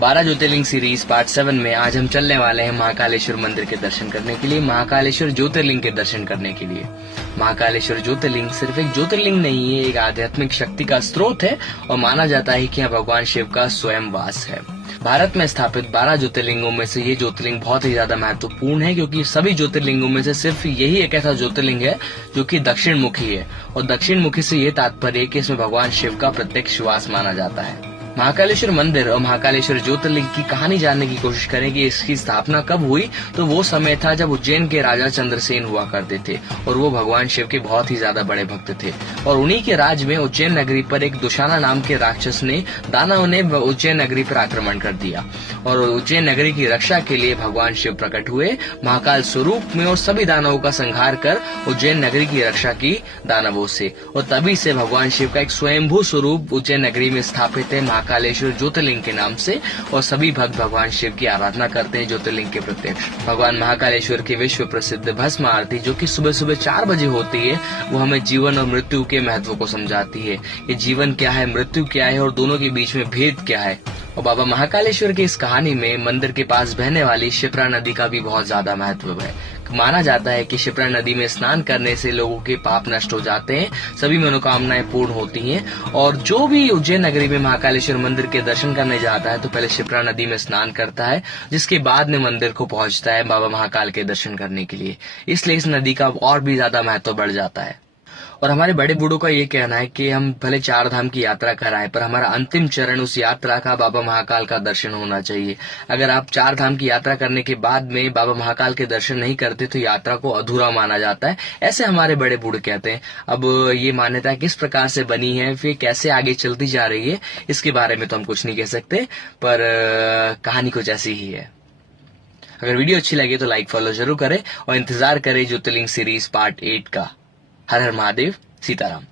12 ज्योतिर्लिंग series part 7 में आज हम चलने वाले हैं महाकालेश्वर मंदिर के दर्शन करने के लिए, महाकालेश्वर ज्योतिर्लिंग के दर्शन करने के लिए। महाकालेश्वर ज्योतिर्लिंग सिर्फ एक ज्योतिर्लिंग नहीं है, एक आध्यात्मिक शक्ति का स्रोत है और माना जाता है कि यहाँ भगवान शिव का स्वयं वास है। भारत में स्थापित 12 ज्योतिर्लिंगों में से ये ज्योतिर्लिंग बहुत ही ज्यादा महत्वपूर्ण है, क्योंकि सभी ज्योतिर्लिंगों में से सिर्फ यही एक ऐसा ज्योतिर्लिंग है जो कि दक्षिण मुखी है। और दक्षिण मुखी से ये तात्पर्य है कि इसमें भगवान शिव का प्रत्यक्ष वास माना जाता है। महाकालेश्वर मंदिर और महाकालेश्वर ज्योतिर्लिंग की कहानी जानने की कोशिश करें कि इसकी स्थापना कब हुई, तो वो समय था जब उज्जैन के राजा चंद्रसेन हुआ करते थे और वो भगवान शिव के बहुत ही ज्यादा बड़े भक्त थे। और उन्हीं के राज में उज्जैन नगरी पर एक दुशाना नाम के राक्षस ने दानव ने उज्जैन नगरी पर आक्रमण कर दिया और उज्जैन नगरी की रक्षा के लिए भगवान शिव प्रकट हुए महाकाल स्वरूप में और सभी दानवों का संहार कर उज्जैन नगरी की रक्षा की दानवों से। और तभी से भगवान शिव का एक स्वयंभू स्वरूप उज्जैन नगरी में स्थापित है महाकालेश्वर ज्योतिर्लिंग के नाम से, और सभी भक्त भगवान शिव की आराधना करते हैं ज्योतिर्लिंग के प्रत्यक्ष। भगवान महाकालेश्वर की विश्व प्रसिद्ध भस्म आरती जो कि सुबह सुबह 4 बजे होती है, वो हमें जीवन और मृत्यु के महत्व को समझाती है। ये जीवन क्या है, मृत्यु क्या है और दोनों के बीच में भेद क्या है। और बाबा महाकालेश्वर की इस कहानी में मंदिर के पास बहने वाली शिप्रा नदी का भी बहुत ज्यादा महत्व है। माना जाता है कि शिप्रा नदी में स्नान करने से लोगों के पाप नष्ट हो जाते हैं, सभी मनोकामनाएं पूर्ण होती हैं। और जो भी उज्जैन नगरी में महाकालेश्वर मंदिर के दर्शन करने जाता है तो पहले शिप्रा नदी में स्नान करता है, जिसके बाद में मंदिर को पहुंचता है बाबा महाकाल के दर्शन करने के लिए। इसलिए इस नदी का और भी ज्यादा महत्व बढ़ जाता है। और हमारे बड़े बूढ़ों का ये कहना है कि हम भले 4 धाम की यात्रा कराएं, पर हमारा अंतिम चरण उस यात्रा का बाबा महाकाल का दर्शन होना चाहिए। अगर आप 4 धाम की यात्रा करने के बाद में बाबा महाकाल के दर्शन नहीं करते तो यात्रा को अधूरा माना जाता है, ऐसे हमारे बड़े बूढ़े कहते हैं। अब ये मान्यता किस प्रकार से बनी है, फिर कैसे आगे चलती जा रही है, इसके बारे में तो हम कुछ नहीं कह सकते, पर कहानी कुछ ऐसी ही है। अगर वीडियो अच्छी लगे तो लाइक फॉलो जरूर करें और इंतजार करें ज्योतिर्लिंग सीरीज पार्ट 8 का। हर हर महादेव, सीताराम।